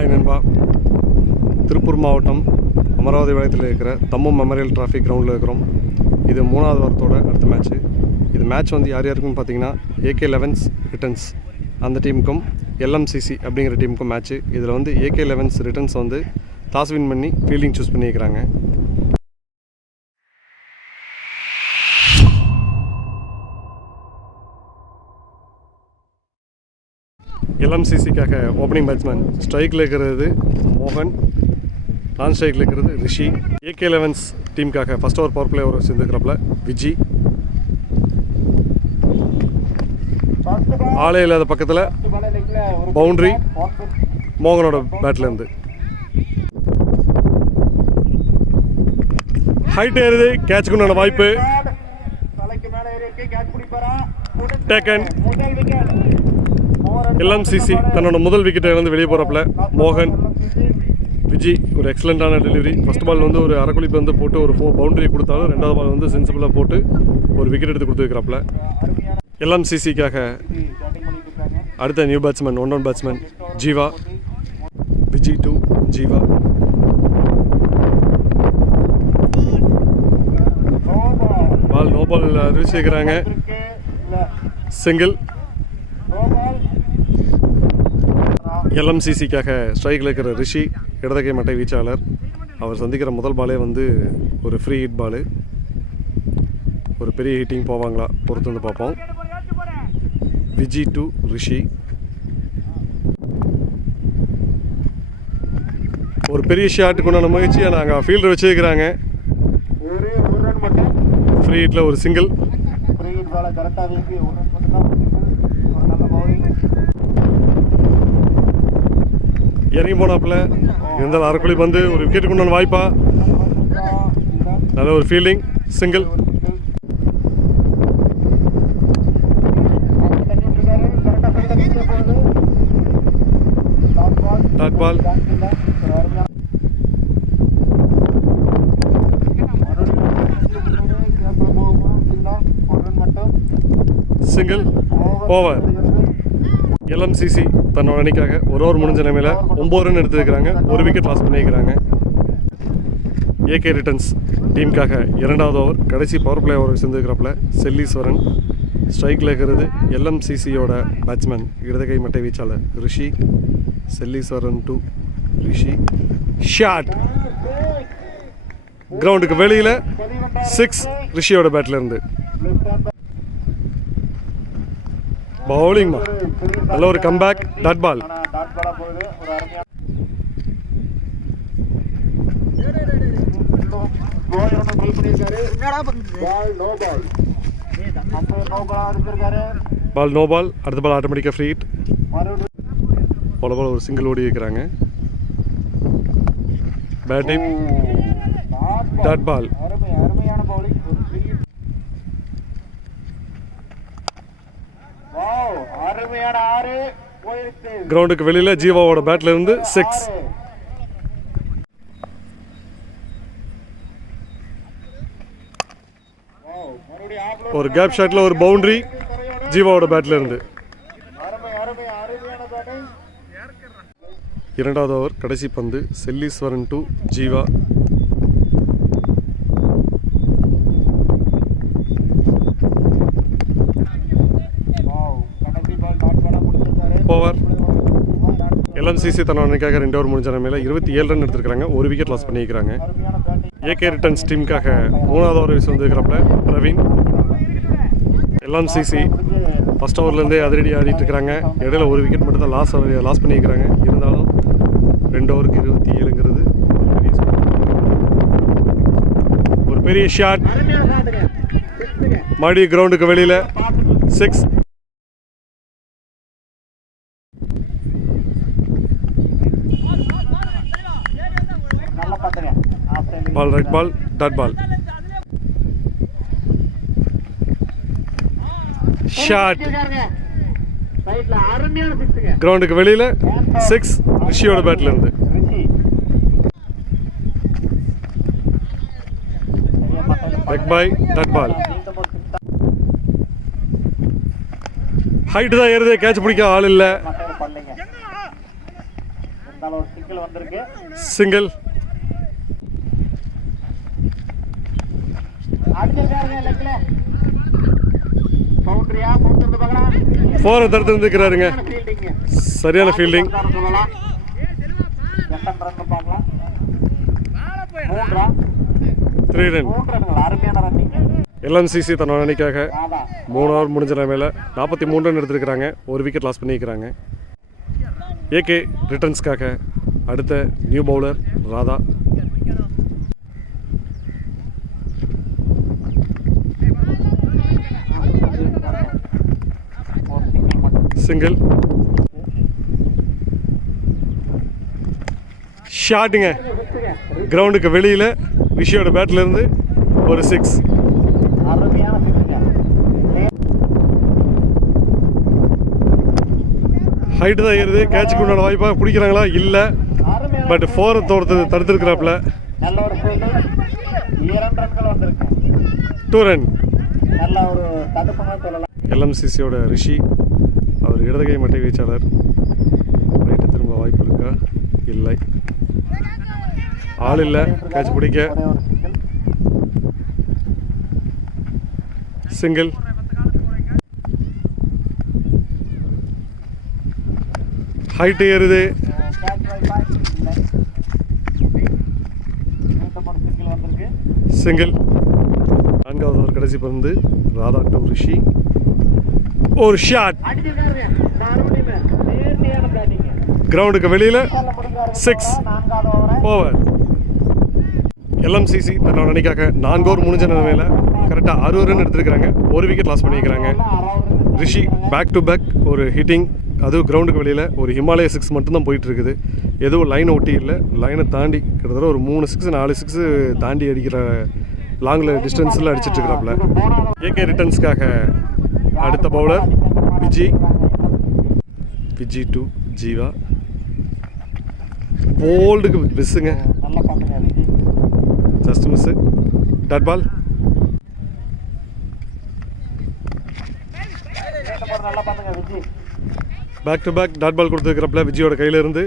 Hi நண்பா. திருப்பூர் மாவட்டம் அமராவதி வளையத்தில் இருக்கிற தம்மம் மெமோரியல் டிராஃபிக் கிரவுண்டில் இருக்கிறோம். இது 3வது வாரத்தோட அடுத்த மேட்ச்சு. இது மேட்ச் வந்து யார் யாருக்குன்னு பார்த்தீங்கன்னா AK 11s ரிட்டர்ன்ஸ் அந்த டீமுக்கும் LMCC அப்படிங்கிற டீமுக்கும் மேட்ச்சு. இதில் வந்து AK 11s ரிட்டர்ன்ஸ் வந்து டாஸ் வின் பண்ணி ஃபீல்டிங் சூஸ் பண்ணியிருக்கிறாங்க. LMCCக்காக ஓப்பனிங் பேட்ஸ்மேன் ஸ்ட்ரைக்கில் இருக்கிறது மோகன், நான் ஸ்ட்ரைக்கில் இருக்கிறது ரிஷி. AK 11s டீமுக்காக first over power play over சேர்ந்துக்கிறப்பல Viji. ஆளே இல்லாத பக்கத்தில் பவுண்ட்ரி மோகனோட பேட்லேருந்து. ஹைட் ஏறுது, கேட்சுக்குண்டான வாய்ப்பு. டேக்கன். LMCC தன்னோட முதல் விக்கெட்டை வந்து வெளியே போகிறப்பல மோகன் விஜி ஒரு எக்ஸலண்ட்டான டெலிவரி. ஃபஸ்ட் பால் வந்து ஒரு அரைக்குழிப்பு வந்து போட்டு ஒரு 4 பவுண்டரி கொடுத்தாலும் 2வது பால் வந்து சென்சிபிளாக போட்டு ஒரு விக்கெட் எடுத்து கொடுத்துருக்கிறப்பல. LMCCக்காக அடுத்த new batsman 1 batsman Jeeva. Viji to Jeeva. Ball no ball அறிவிச்சிருக்கிறாங்க. சிங்கிள். LMCCக்காக ஸ்ட்ரைக்கில் இருக்கிற ரிஷி இடதுகை மட்டை வீச்சாளர். அவர் சந்திக்கிற முதல் பாலே வந்து ஒரு ஃப்ரீ ஹிட் பாலு. ஒரு பெரிய ஹிட்டிங் போவாங்களா பொறுத்து வந்து பார்ப்போம். விஜி டு ரிஷி. ஒரு பெரிய ஷாட்டுக்கு உண்டான முயற்சியை நாங்கள் ஃபீல்டர் வச்சுருக்கிறாங்க. ஃப்ரீ ஹிட்டில் ஒரு சிங்கிள். இறங்கி போனாப்புல இருந்தாலும் அரைக்குழி வந்து ஒரு விக்கெட்டுக்கு உண்டான வாய்ப்பா. நல்ல ஒரு fielding. Single. Dot ball. Single. Over. LMCC தன்னோட அணிக்காக ஒரு ஓவர் முடிஞ்ச நிலைமையில் 9 ரன் எடுத்துருக்கிறாங்க. ஒரு விக்கெட் லாஸ் பண்ணியிருக்கிறாங்க. AK ரிட்டர்ன்ஸ் டீமுக்காக 2வது ஓவர் கடைசி பவர் பிளே ஓவர் சேர்ந்துருக்கிறப்பல செல்லீஸ்வரன். ஸ்ட்ரைக்கில் இருக்கிறது LMCCயோட பேட்ஸ்மேன் இடதுகை மட்டை வீச்சாளர் ரிஷி. செல்லீஸ்வரன் டு ரிஷி. ஷாட். கிரவுண்டுக்கு வெளியில் 6 ரிஷியோட பேட்லேருந்து. பவுலிங் நல்ல ஒரு comeback. Dot ball. Ball no ball. அடுத்த பால் ஆட்டோமேட்டிக்காக ஃப்ரீ ஹிட். போல போல ஒரு சிங்கிள் ஓடி இருக்கிறாங்க. பேட்டிங். Dot ball. கிரவுண்டுக்கு வெளியில் ஜீவாவோட பேட்ல இருந்து 6. ஒரு கேப் ஷாட்ல ஒரு பவுண்டரி ஜீவாவோட பேட்ல இருந்து. 2வது ஓவர் கடைசி பந்து செல்லீஸ்வரன் டு ஜீவா. ஓவர். LMCC தன்னோட அணிக்காக 2 ஓவர் முடிஞ்ச நிலைமையில் 27 ரன் எடுத்துருக்காங்க. ஒரு விக்கெட் லாஸ் பண்ணியிருக்கிறாங்க. AK ரிட்டர்ன்ஸ் டீமுக்காக 3வது ஓவர் வீசி வந்துருக்கிறப்ப பிரவீன். LMCC ஃபஸ்ட் ஓவர்லேருந்தே அதிரடி ஆடிட்டு இருக்கிறாங்க. இடையில ஒரு விக்கெட் மட்டும் தான் லாஸ் பண்ணியிருக்கிறாங்க. இருந்தாலும் 2 ஓவருக்கு 27ங்கிறது ஒரு பெரிய ஷாட். மறுபடியும் கிரவுண்டுக்கு வெளியில் 6. Ball right ball. Dot ball. Shot. கிரவுண்டுக்கு வெளியில் 6 ரிஷியோட பேட்ல இருந்து. பெக் பாய். டாட் பால். ஹைட்டு தான் ஏறுது, கேட்ச் பிடிக்க ஆள் இல்லை. இருந்தாலும் ஒரு சிங்கிள் வந்திருக்கு. சிங்கிள். அடிச்சிருக்காருங்க லெக்ல. பவுண்டரியா பவுண்டரி பார்க்கலாம். 4 தடுத்து வந்துக்கிறாருங்க. சரியான ஃபீல்டிங். சொல்லலாம். எத்தனை ரன் பார்க்கலாம். 3 ரன். 3 ரன்கள் அருமையான ரன்னிங். எல்எம்சிசி தன்னோட அணிக்காக 3 ஓவர் முடிஞ்ச நிலைமையில் 43 ரன் எடுத்துருக்கிறாங்க. ஒரு விக்கெட் லாஸ் பண்ணியிருக்கிறாங்க. ஏகே ரிட்டர்ன்ஸ்க்காக அடுத்த நியூ பவுலர் ராதா. சிங்கிள். ஷாட்டுங்க. கிரவுண்டுக்கு வெளியில் ரிஷியோட பேட்டில் இருந்து ஒரு 6. ஹைட்டு தான் ஏறுது. கேட்சுக்கு உண்டான வாய்ப்பாக பிடிக்கிறாங்களா இல்லை. பட் 4 தடுத்துருக்கிறாப்புல. 2 ரன். எல்எம்சிசியோட ரிஷி அவர் இடதுகை மட்டை வீச்சாளர். ரைட்டு திரும்ப வாய்ப்பு இருக்கா? இல்லை. ஆள் இல்லை கேட்ச் பிடிக்க. சிங்கிள். ஹைட்டு ஏறுது. சிங்கிள். 4வது ஓவர் கடைசி பந்து. ராதா டு ரிஷி. ஒரு ஷாட். கிரவுண்டுக்கு வெளியில் 6 ஓவர். எல்எம்சிசி தன்னோட அணிக்காக 4 ஓவர் முடிஞ்ச நிலைமையில் கரெக்டாக 60 ரன் எடுத்துருக்கிறாங்க. ஒரு விக்கெட் லாஸ் பண்ணியிருக்கிறாங்க. ரிஷி பேக் டு பேக் ஒரு ஹிட்டிங். அதுவும் கிரவுண்டுக்கு வெளியில் ஒரு ஹிமாலய 6 மட்டும்தான் போயிட்டுருக்குது. எதுவும் லைனை ஒட்டி இல்லை. லைனை தாண்டி கிட்டத்தட்ட ஒரு 3 6 4 6 தாண்டி அடிக்கிற லாங்கில் டிஸ்டன்ஸில் அடிச்சிட்ருக்கிறாப்புல. ஏகே ரிட்டர்ன்ஸ்க்காக அடுத்த பவுலர் விஜி டு ஜீவா. போல்டுக்கு மிஸ்ஸுங்க. Just miss. Dot ball. Back to back dot ball கொடுத்துருக்கிறப்பல விஜயோட கையில் இருந்து.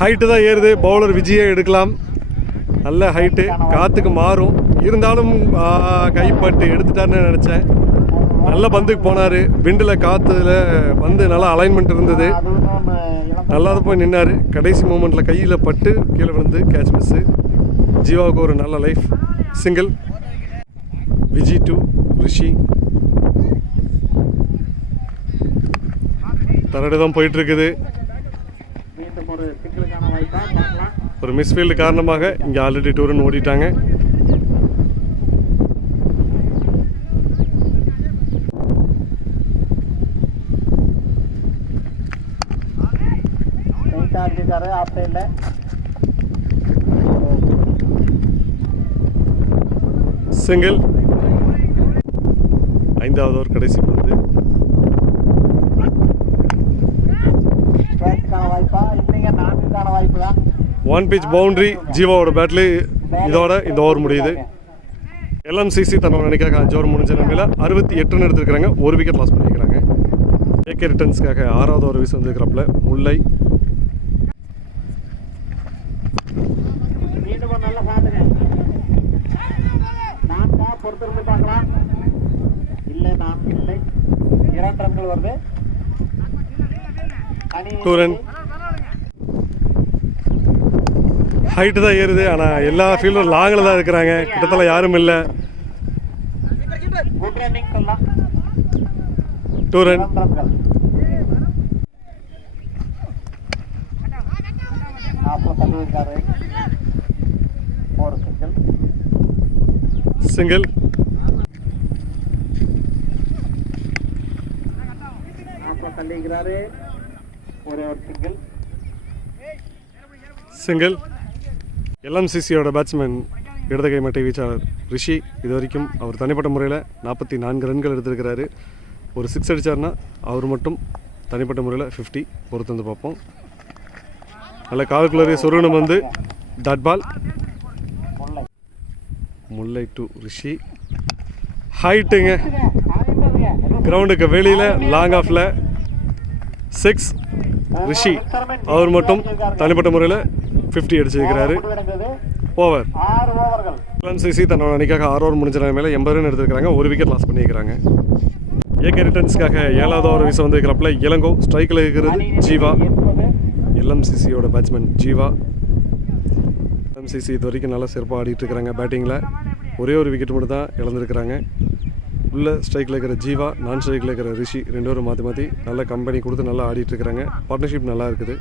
ஹைட்டு தான் ஏறுது. பவுலர் விஜயை எடுக்கலாம். நல்ல ஹைட்டு. காற்றுக்கு மாறும். இருந்தாலும் கைப்பட்டு எடுத்துட்டாருன்னு நினச்சேன். நல்ல பந்துக்கு போனார். விண்டில் காற்றுல பந்து நல்லா அலைன்மெண்ட் இருந்தது. நல்லா தான் போய் நின்னார். கடைசி மூமெண்ட்டில் கையில் பட்டு கீழே விழுந்து கேட்ச் மிஸ்ஸு. ஜீவாவுக்கு ஒரு நல்ல life. Single. Viji to Rishi. தரடு தான் போயிட்டுருக்குது. ஒரு மிஸ்ஃபீல்டு காரணமாக இங்கே ஆல்ரெடி 2 ரன் ஓடிட்டாங்க. சிங்கிள். 5வது ஓவர் கடைசி பந்து. ஒன் பிச் பவுண்டரி ஜீவாவோட பேட்டில். இதோட இந்த ஓவர் முடியுது. எல்எம்சிசி தன்னோட அணிக்காக 5 ஓவர் முடிஞ்ச நிலைமையில் 68 ரன் எடுத்துருக்கிறாங்க. ஒரு விக்கெட் லாஸ் பண்ணியிருக்கிறாங்க. ஏகே ரிட்டர்ன்ஸ்க்காக 6வது ஓவர் வீச வந்துருக்கிறப்பல முல்லை. பொறுத்திருந்து பார்க்கலாம். இல்லை 2 ரன்கள் வருது. 2 ரன். ஹைட்டு தான் ஏறுது. ஆனால் எல்லா ஃபீல்டரும் லாங்கில் தான் இருக்கிறாங்க. கிட்டத்தட்ட யாரும் இல்லை. 2 ரன். சிங்கிள். சிங்கிள். எல்எம்சிசியோட பேட்ஸ்மேன் இடதுகை மட்டை வீச்சாளர் ரிஷி இது வரைக்கும் அவர் தனிப்பட்ட முறையில் 44 ரன்கள் எடுத்திருக்கிறாரு. ஒரு 6 அடித்தார்னா அவர் மட்டும் தனிப்பட்ட முறையில் 50 பொறுத்து வந்து பார்ப்போம். நல்ல கால்குலரி சொருணம் வந்து டாட் பால். முல்லை டு ரிஷி. ஹைட்டுங்க. கிரவுண்டுக்கு வெளியில் லாங் ஆஃபில் 6 ரிஷி அவர் மட்டும் தனிப்பட்ட முறையில் 50 அடிச்சிருக்கிறாரு. ஓவர். 6 ஓவர்கள். எல்எம்சிசி தன்னோட அணிக்காக 6 ஓவர் முடிஞ்ச நிலைமையில 80 ரன் எடுத்துருக்காங்க. ஒரு விக்கெட் லாஸ் பண்ணியிருக்கிறாங்க. ஏகே ரிட்டர்ன்ஸ்க்காக 7வது ஓவர் வீச வந்திருக்கிறப்பல இளங்கோ ஸ்ட்ரைக்கில் இருக்கிறது ஜீவா. எல்எம்சிசியோட பேட்ஸ்மேன் ஜீவா. எல்எம்சிசி இது வரைக்கும் நல்லா சிறப்பாக ஆடிட்டு இருக்கிறாங்க. பேட்டிங்கில் ஒரே ஒரு விக்கெட் மட்டும் தான் இழந்திருக்கிறாங்க. உள்ள ஸ்ட்ரைக்கில் இருக்கிற ஜீவா, நான் ஸ்ட்ரைக்கில் இருக்கிற ரிஷி 2 பேரும் மாற்றி மாற்றி நல்ல கம்பெனி கொடுத்து நல்லா ஆடிட்டு இருக்கிறாங்க. பார்ட்னர்ஷிப் நல்லா இருக்குது.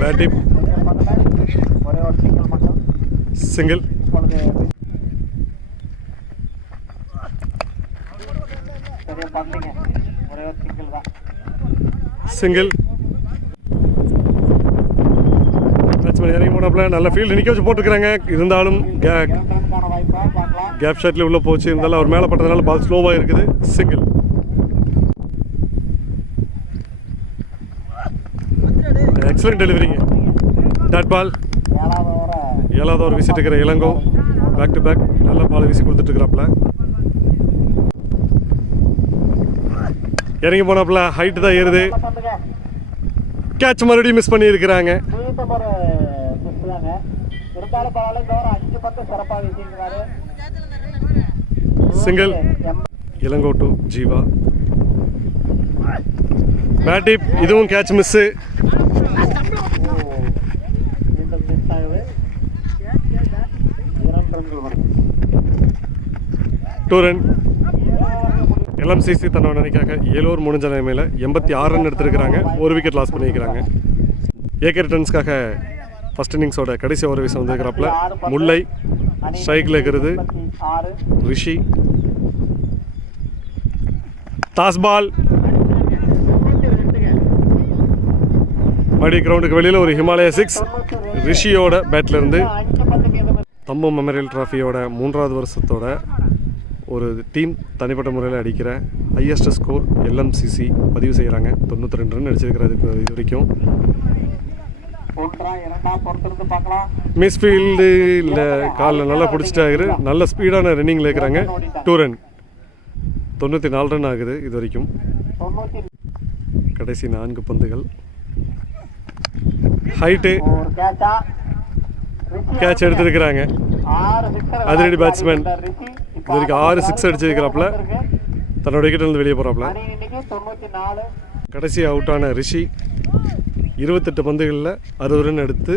பேட்டிப் ஒரே ஒரு சிங்கிள் மட்டும். சிங்கிள். சரியா பண்ணீங்க. ஒரே ஒரு சிங்கிள் தான். சிங்கிள். பேட்ஸ்மேன் இறங்கி போனப்பல நல்ல ஃபீல்டு நிற்க வச்சு போட்டுருக்காங்க. இருந்தாலும் கேப் ஷாட்ல உள்ள போச்சு. இருந்தாலும் அவர் மேலே பட்டதுனால பால் ஸ்லோவாக இருக்குது. சிங்கிள். எக்ஸலண்ட் டெலிவரிங்க. Dot ball. 7வது ஓவர் வீசிட்டு இருக்கிற இளங்கோ பேக் டு பேக் நல்ல பால் வீசி கொடுத்துட்டு இருக்கிறாப்புல. இறங்கி போனாப்புல ஹைட்டு தான் ஏறுது. கேட்ச் மறுபடியும் மிஸ் பண்ணி இருக்கிறாங்க. சிங்கிள். இளங்கோ டு ஜீவா. பேட்டிப் இதுவும் catch miss. Two run. LMCC தன்னோட அணிக்காக 7 ஓவர் முடிஞ்ச நிலைமையில் 86 ரன் எடுத்திருக்கிறாங்க. ஒரு விக்கெட் லாஸ் பண்ணியிருக்கிறாங்க. ஏகே ரிட்டர்ன்ஸ்க்காக ஃபர்ஸ்ட் இன்னிங்ஸோட கடைசி ஓவர் வீச வந்திருக்கிறாப்புல முல்லை ஸ்ட்ரைக்கில் இருக்கிறது ரிஷி. டாஸ் பால். மறுபடியும் கிரவுண்டுக்கு வெளியில் ஒரு ஹிமாலயா 6 ரிஷியோட பேட்டில் இருந்து தம்பு மெமரியல் டிராஃபியோட 3வது வருஷத்தோட ஒரு டீம் தனிப்பட்ட முறையில் அடிக்கிற ஹையஸ்ட் ஸ்கோர் எல்எம்சிசி பதிவு செய்கிறாங்க. 92 ரன் அடிச்சிருக்கிறது இது வரைக்கும். மிஸ் ஃபீல்டு இல்லை காலில் நல்லா பிடிச்சிட்டாரு. நல்ல ஸ்பீடான ரன்னிங்கில் இருக்கிறாங்க. 2 ரன். 94 ரன் ஆகுது இது வரைக்கும். கடைசி 4 பந்துகள். ஹைட்டு கேட்ச் எடுத்திருக்கிறாங்க. அதிரடி பேட்ஸ்மேன் இது வரைக்கும் 6 சிக்ஸ் அடிச்சிருக்கிறாப்புல. தன்னோட விக்கெட்டிலிருந்து வெளியே போகிறாப்புல. கடைசி அவுட்டான ரிஷி 28 பந்துகளில் 60 ரன் எடுத்து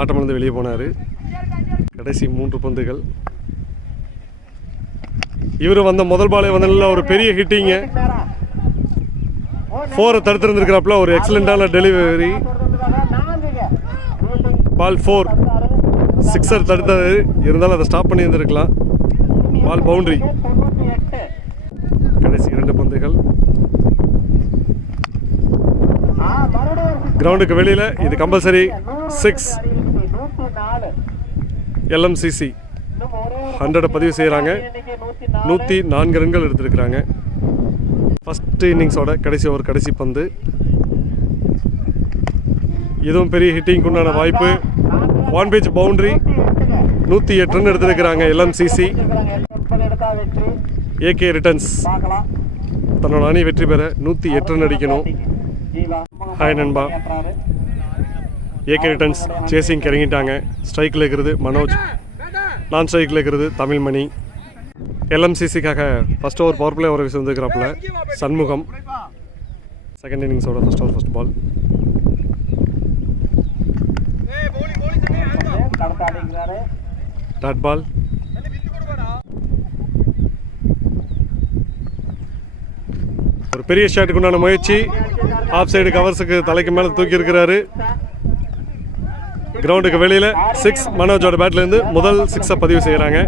ஆட்டமிழந்து வெளியே போனார். கடைசி 3 பந்துகள். இவர் வந்த முதல் பாலே வந்ததில் ஒரு பெரிய ஹிட்டிங்கு 4 தடுத்திருந்துருக்கிறாப்புல. ஒரு எக்ஸலண்ட்டான டெலிவரி. பால் 4 சிக்ஸர் தடுத்தது. இருந்தாலும் அதை ஸ்டாப் பண்ணி இருந்திருக்கலாம். Ball boundary. கடைசி 2 பந்துகள். கிரவுண்டுக்கு வெளியில் இது கம்பல்சரி 6. எல்எம்சிசி 100 பதிவு செய்கிறாங்க. 104 ரன்கள் எடுத்திருக்கிறாங்க. ஃபர்ஸ்ட் இன்னிங்ஸோட கடைசி ஓவர் கடைசி பந்து. இதுவும் பெரிய ஹிட்டிங்க்கு உண்டான வாய்ப்பு. 1 pitch பவுண்டரி. 108 ரன் எடுத்திருக்கிறாங்க எல்எம்சிசி. ஏகே ரிட்டர்ன்ஸ் தன்னோட அணி வெற்றி பெற 108 ரன் அடிக்கணும். ஹாய் நண்பா. ஏகே ரிட்டர்ன்ஸ் சேசிங் இறங்கிட்டாங்க. ஸ்ட்ரைக்கில் இருக்கிறது மனோஜ், நான் ஸ்ட்ரைக்கில் இருக்கிறது தமிழ்மணி. எல்எம்சிசிக்காக first over power play over வீசி வந்துருக்கிறாப்புல சண்முகம். செகண்ட் இன்னிங்ஸோட first over first ball. Dot ball. ஒரு பெரிய ஷாட்டுக்கு உண்டான முயற்சி. ஆஃப் சைடு கவர்ஸுக்கு தலைக்கு மேலே தூக்கி இருக்கிறாரு. கிரவுண்டுக்கு வெளியில் 6 மனோஜோட பேட்லேருந்து முதல் 6 பதிவு செய்கிறாங்க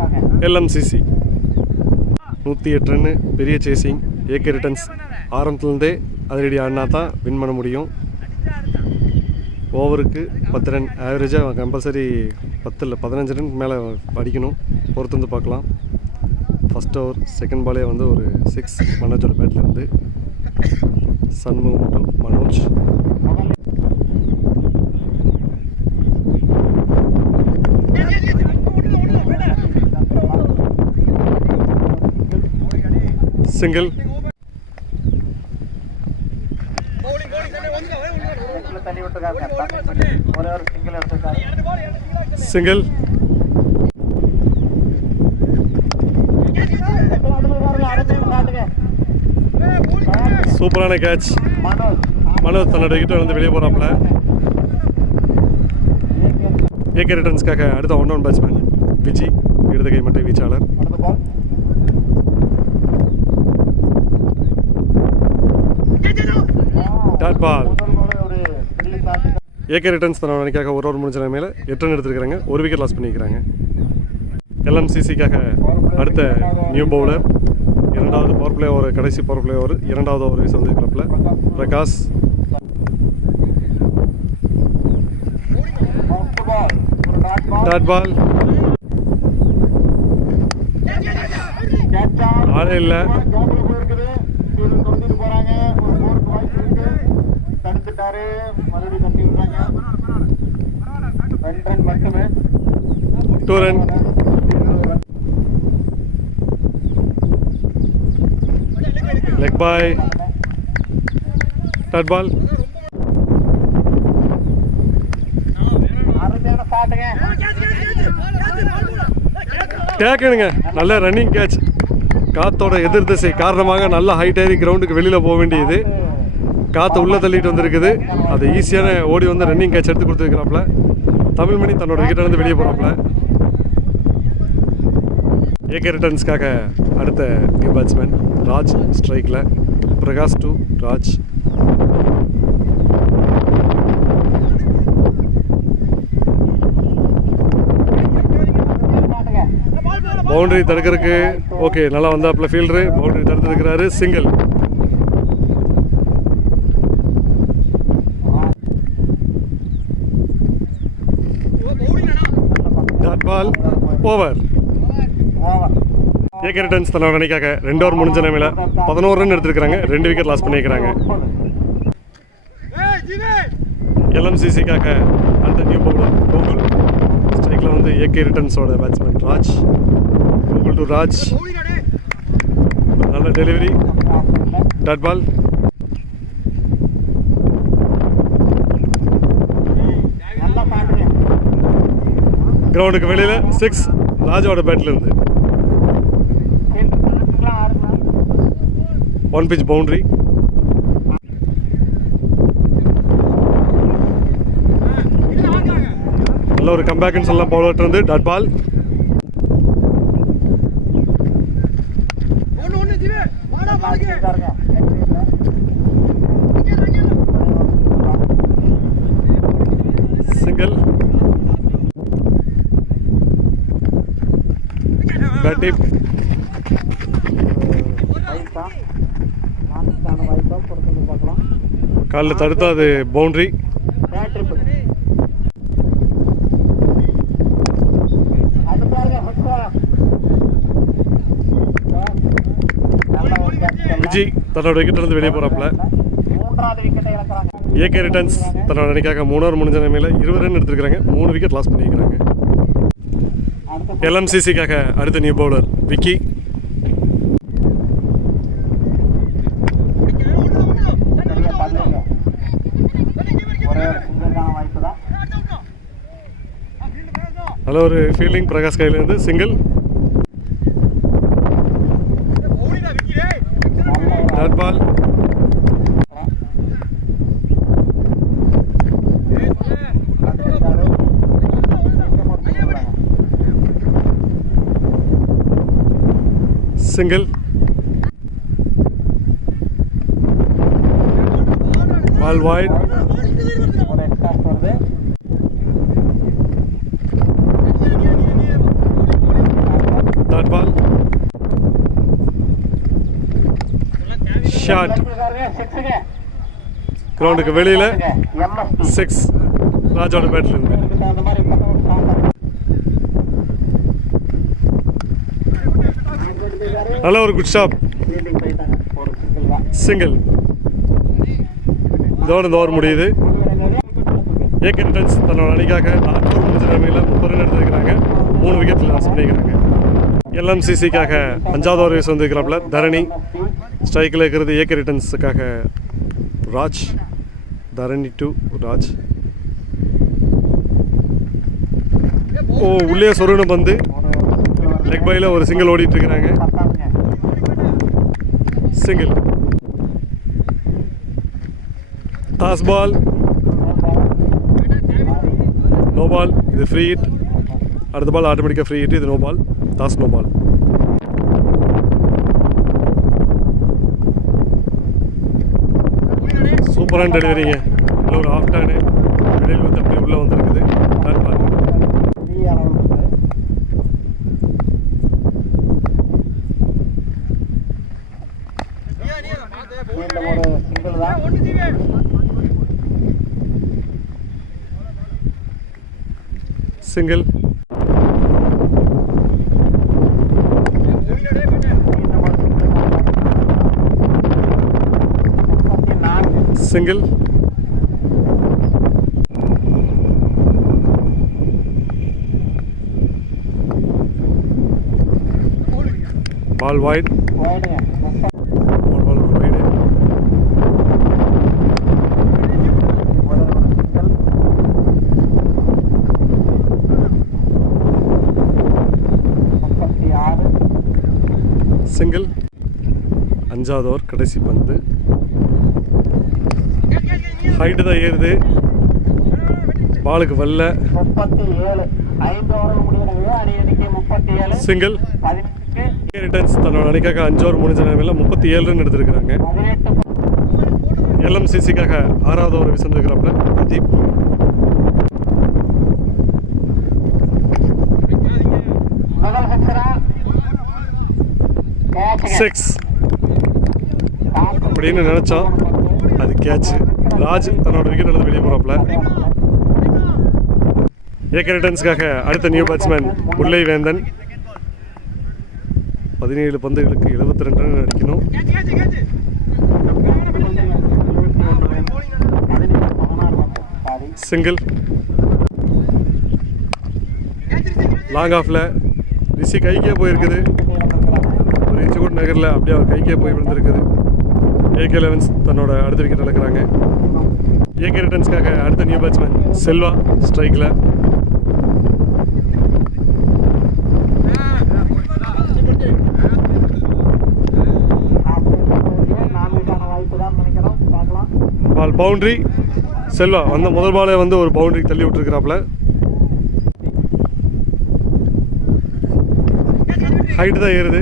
எல்எம்சிசி. 108 ரன்னு பெரிய சேசிங். ஏகே ரிட்டர்ன்ஸ் ஆரம்பத்துலேருந்தே அதிரடி ஆடினா தான் வின் பண்ண முடியும். ஓவருக்கு 10 ரன் ஆவரேஜாக கம்பல்சரி 10 இல்லை 15 ரன் மேலே அடிக்கணும். பொறுத்து வந்து பார்க்கலாம். ஃபஸ்ட் ஓவர் செகண்ட் பாலே வந்து ஒரு 6 மனோஜோட பேட்லேருந்து. சண்முகம் மற்றும் மனோஜ். சிங்கிள். லெஃப்ட்ல தள்ளி விட்டுருக்காங்க. ஒரே ஒரு சிங்கிள் எடுத்துருக்காங்க. சிங்கிள். சூப்பரான கேட்ச். மனோஜ் தன்னோட கிட்ட வந்து வெளியே போகிறாப்புல. ஏகே ரிட்டர்ன்ஸ்க்காக அடுத்த 1-1 பேட்ஸ்மேன் விஜி, இடது கை மட்டை வீச்சாளர். Dot ball. ஏகே ரிட்டர்ன்ஸ் தன்னோட அணிக்காக ஒரு ஓவர் முடிஞ்ச நிலைமையில் 8 ரன் எடுத்துருக்காங்க, ஒரு விக்கெட் லாஸ் பண்ணியிருக்கிறாங்க. எல்எம்சிசிக்காக அடுத்த நியூ பவுலர், இரண்டாவது பவர் பிளே ஓவர், கடைசி பவர் பிளே ஓவர், இரண்டாவது ஓவர் வீச வந்திருக்கிறப்பல பிரகாஷ். Dot ball. ஆளே இல்லை. Two run. Leg bye. Dot ball. டேக்கனுங்க, நல்ல ரன்னிங் கேட்ச். காத்தோட எதிர் திசை காரணமாக நல்ல ஹைட் ஏறி கிரவுண்டுக்கு வெளியில் போக வேண்டியது, காற்று உள்ளே தள்ளிட்டு வந்திருக்குது. அது ஈஸியான ஓடி வந்து ரன்னிங் கேட்ச் எடுத்து கொடுத்துருக்கிறாப்புல. தமிழ்மணி தன்னோட விக்கெட்டிலேருந்து வெளியே போகிறாப்புல. ஏகே ரிட்டர்ன்ஸ்க்காக அடுத்த நியூ பேட்ஸ்மேன் ராஜ் ஸ்ட்ரைக்கில். பிரகாஷ் டு ராஜ். பவுண்டரி தடுக்கிறதுக்கு ஓகே, நல்லா வந்தாப்புல ஃபீல்டரு. பவுண்டரி தடுத்துருக்கிறாரு. Single. Dot ball. Over. AK returns தன்னோட அணிக்காக 2 ஓவர் முடிஞ்ச நிலைமையில் 11 ரன் எடுத்துருக்காங்க, 2 விக்கெட் லாஸ் பண்ணியிருக்கிறாங்க. எல்எம்சிசிக்காக அடுத்த நியூ பவுலர் கோகுல். ஸ்ட்ரைக்கில் வந்து ஏகே ரிட்டர்ன்ஸோட பேட்ஸ்மேன் ராஜ். கோகுல் டு ராஜ். நல்ல டெலிவரி. Dot ball. கிரவுண்டுக்கு வெளியில் 6 ராஜோட பேட்டில் இருந்து. 1 pitch பவுண்டரி. நல்ல ஒரு கம்பேக்னு சொல்லலாம் பவுலர்ட்டு இருந்து. Dot ball. Single. Bat tip. காலில் தடுத்தா அது பவுண்டரி. விஜி தன்னோட விக்கெட்டிலிருந்து வெளியே போகிறாப்புல. ஏகே ரிட்டர்ன்ஸ் தன்னோட அணிக்காக 3 ஓவர் முடிஞ்ச நிலைமையில் 20 ரன் எடுத்துருக்காங்க, 3 விக்கெட் லாஸ் பண்ணியிருக்கிறாங்க. எல்எம்சிசிக்காக அடுத்த நியூ பவுலர் விக்கி. நல்ல ஒரு ஃபீல்டிங் பிரகாஷ் கையிலேருந்து. Single. Dot ball. Single. Ball wide. Dot ball. Shot. கிரவுண்டுக்கு வெளியில் 6 ராஜோட பேட்டில் இருந்து. நல்ல ஒரு குட் ஷாட். சிங்கிள். இதோட இந்த ஓவர் முடியுது. ஏகே ரிட்டர்ன்ஸ் தன்னோட அணிக்காக 4 ஓவர் முடிஞ்ச நிலைமையில் 30 ரன் எடுத்துருக்கிறாங்க, 3 விக்கெட் லாஸ் பண்ணிக்கிறாங்க. எல்எம்சிசிக்காக 5வது ஓவர் வீச வந்திருக்கிறாப்புல தரணி. ஸ்ட்ரைக்கில் இருக்கிறது ஏகே ரிட்டர்ன்ஸுக்காக ராஜ். தரணி டு ராஜ். ஓ உள்ளே சொருண பந்து லெக் பையில் ஒரு சிங்கிள் ஓடிட்டு இருக்கிறாங்க. சிங்கிள். டாஸ் பால். No ball. இது ஃப்ரீ ஹிட். அடுத்த பால் ஆட்டோமேட்டிக்காக ஃப்ரீ ஹிட். இது நோ பால். டாஸ் நோ பால். சூப்பரான டெலிவரிங்க. இல்லை ஒரு ஆஃப் டேனு வெளியில் வந்து அப்படியே உள்ளே வந்துருக்குது. Dot ball. Single. Single. Ball wide. Ball wide. Single. 5வது ஓவர் கடைசி பந்து. ஹைட்டு தான் ஏறுது. பாலுக்கு வரல. சிங்கிள். ரிட்டர்ன்ஸ் தன்னோட அணிக்காக 5 ஓவர் முடிஞ்ச நிலைமையில் 37 ரன் எடுத்திருக்கிறாங்க. எல்எம்சிசிக்காக 6வது ஓவர் விசந்திருக்கிறாப்புல பிரதீப். சிக்ஸ் அப்படின்னு நினைச்சோம். அது கேட்ச். ராஜ் தன்னோட விக்கெட் எடுத்து வெளியே போகிறாப்புல. ஏகே ரிட்டர்ன்ஸ்க்காக அடுத்த நியூ பேட்ஸ்மேன் முல்லை வேந்தன். 17 பந்துகளுக்கு 72 ரன் அடிக்கணும். சிங்கிள். லாங் ஆஃபில் ரிஷி கைக்கே போயிருக்குது. ஒரு இன்ச்சு கூட நகரில் அப்படியே அவர் கைக்கே போய் விழுந்திருக்குது. ஏகே 11 தன்னோட அடுத்த விக்கெட் இழக்கிறாங்க. ஏகே ரிட்டர்ன்ஸ்க்காக அடுத்த நியூ பேட்ஸ்மேன் செல்வா ஸ்ட்ரைக்கில். பால் பவுண்ட்ரி. செல்வா வந்த முதல் பாலே வந்து ஒரு பவுண்ட்ரி தள்ளி விட்டுருக்கிறாப்புல. ஹைட்டு தான் ஏறுது.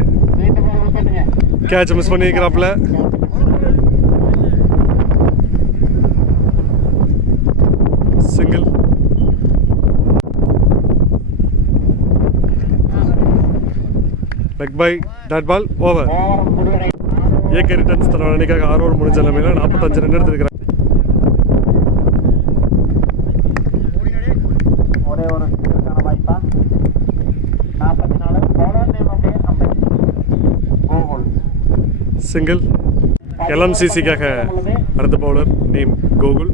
கேட்ச் மிஸ் பண்ணிக்கிறாப்புல. Single. Leg bye dot ball over. AK returns தன்னோட அணிக்காக 6 ஓவர் முடிஞ்ச நிலைமையில் 45 ரன் எடுத்துருக்கிறாங்க. சிங்கிள். எல்எம்சிசிக்காக அடுத்த பவுலர் நேம் கோகுல்.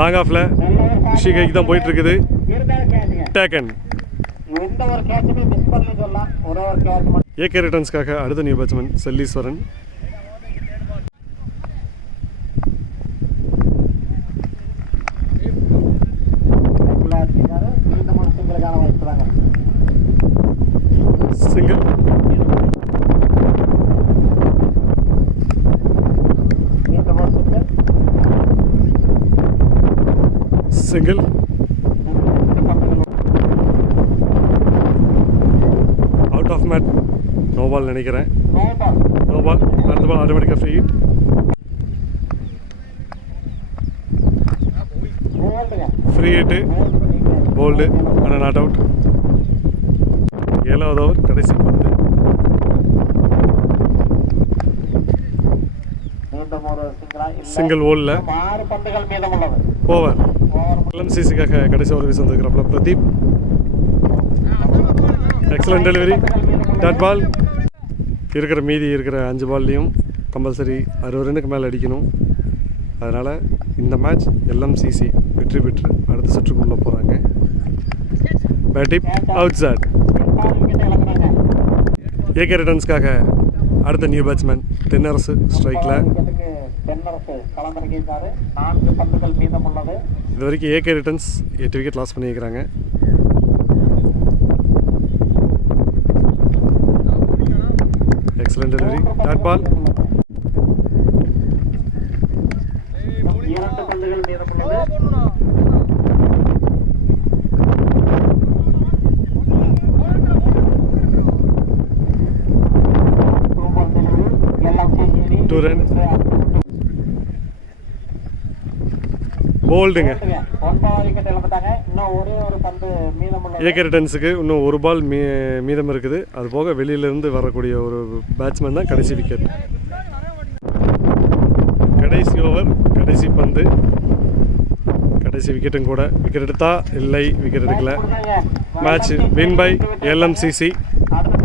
லாங் ஆஃபில் ரிஷி கைக்கு தான் போயிட்டு இருக்குது. டேக்கன். ஏகே ரிட்டர்ன்ஸ்க்காக அடுத்த new batsman Chelliswaran. Single. Single. Out of மேட். நோ பால் நினைக்கிறேன். No ball. அடுத்த பால் ஆட்டோமேட்டிக்காக free hit. Free hit. Bowled. ஆனால் நாட் அவுட். 7வது ஓவர் கடைசி பந்து. சிங்கிள் ஓல்ல ஓவர். எல்எம்சிசிக்காக கடைசி ஓவர் வீச வந்துருக்கிறாப்புல Pradeep. Excellent delivery. Dot ball. மீதி இருக்கிற 5 பால்லையும் கம்பல்சரி 60 ரன்னுக்கு மேலே அடிக்கணும். அதனால் இந்த மேட்ச் எல்எம்சிசி வெற்றி பெற்று அடுத்த சுற்றுக்குள்ளே போகிறாங்க. பேட்டிப் அவுட் சாட். விக்கெட் இழக்கிறாங்க. ஏகே ரிட்டர்ன்ஸ்க்காக அடுத்த நியூ பேட்ஸ்மேன் தென்னரசு ஸ்ட்ரைக்கில். விக்கெட்டுக்கு தென்னரசு களமிறங்கியிருக்காரு. 4 பந்துகள் மீதம் உள்ளது. இது வரைக்கும் ஏகே ரிட்டர்ன்ஸ் 8 விக்கெட் லாஸ் பண்ணியிருக்கிறாங்க. Excellent delivery. Dot ball. 2 பந்துகள் மீதம் உள்ளது. Super delivery. எல்லாம் செய்தி 2 ரன். போல்டுங்க. 9 விக்கெட் இழந்துட்டாங்க. இன்னும் ஒரே ஒரு பந்து மீதம் உள்ளது. ஏகே ரிட்டர்ன்ஸுக்கு இன்னும் ஒரு பால் மீதம் இருக்குது. அது போக வெளியிலேருந்து வரக்கூடிய ஒரு பேட்ஸ்மேன் தான் கடைசி விக்கெட். கடைசி ஓவர், கடைசி பந்து, கடைசி விக்கெட்டும் கூட. விக்கெட் எடுத்தா இல்லை, விக்கெட் எடுக்கல. Match win by LMCC. அடுத்த